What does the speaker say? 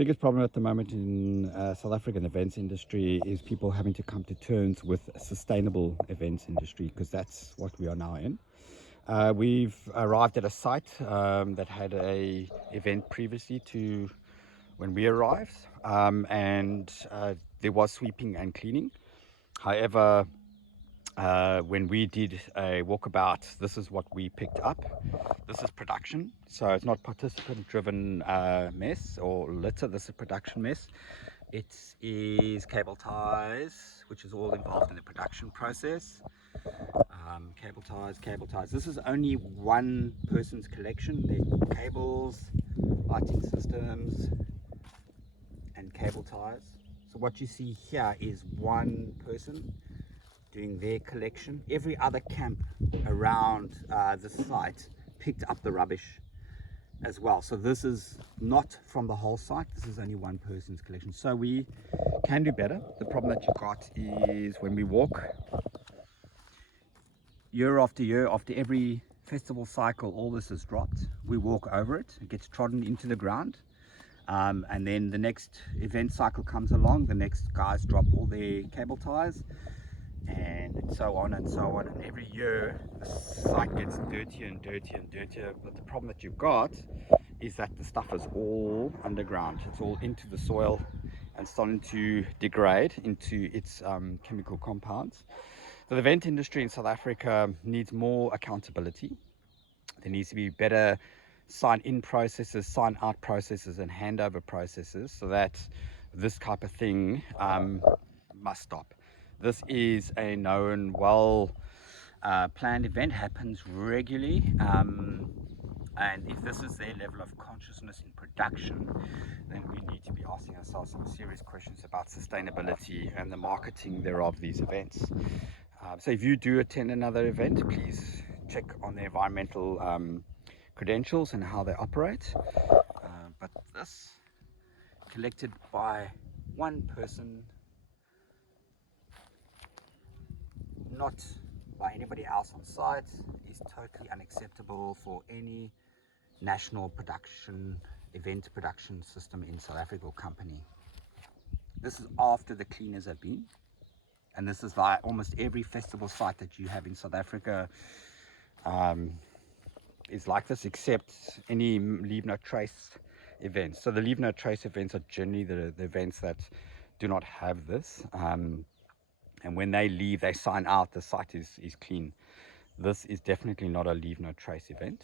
Biggest problem at the moment in South African events industry is people having to come to terms with a sustainable events industry, because that's what we are now in. We've arrived at a site that had a event previously to when we arrived, and there was sweeping and cleaning. However, when we did a walkabout, this is what we picked up. This is production, so it's not participant driven mess or litter. This is production mess. It is cable ties, which is all involved in the production process. Cable ties. This is only one person's collection. There are cables, lighting systems, and cable ties. So what you see here is one person doing their collection. Every other camp around the site picked up the rubbish as well. So this is not from the whole site. This is only one person's collection. So we can do better. The problem that you got is when we walk, year, after every festival cycle, all this is dropped. We walk over it. It gets trodden into the ground. And then the next event cycle comes along. The next guys drop all their cable ties, and so on and so on. And every year the site gets dirtier and dirtier and dirtier. But the problem that you've got is that the stuff is all underground. It's all into the soil and starting to degrade into its chemical compounds. So the event industry in South Africa needs more accountability. There needs to be better sign-in processes, sign-out processes, and handover processes, so that this type of thing must stop. This is a known, well planned event, happens regularly, and if this is their level of consciousness in production, then we need to be asking ourselves some serious questions about sustainability and the marketing thereof these events. So if you do attend another event, please check on the environmental credentials and how they operate. But this, collected by one person, not by anybody else on site, is totally unacceptable for any national event production system in South Africa or company. This is after the cleaners have been, and this is via almost every festival site that you have in South Africa is like this, except any leave no trace events. So the leave no trace events are generally the events that do not have this, and when they leave, they sign out, the site is clean. This is definitely not a leave no trace event.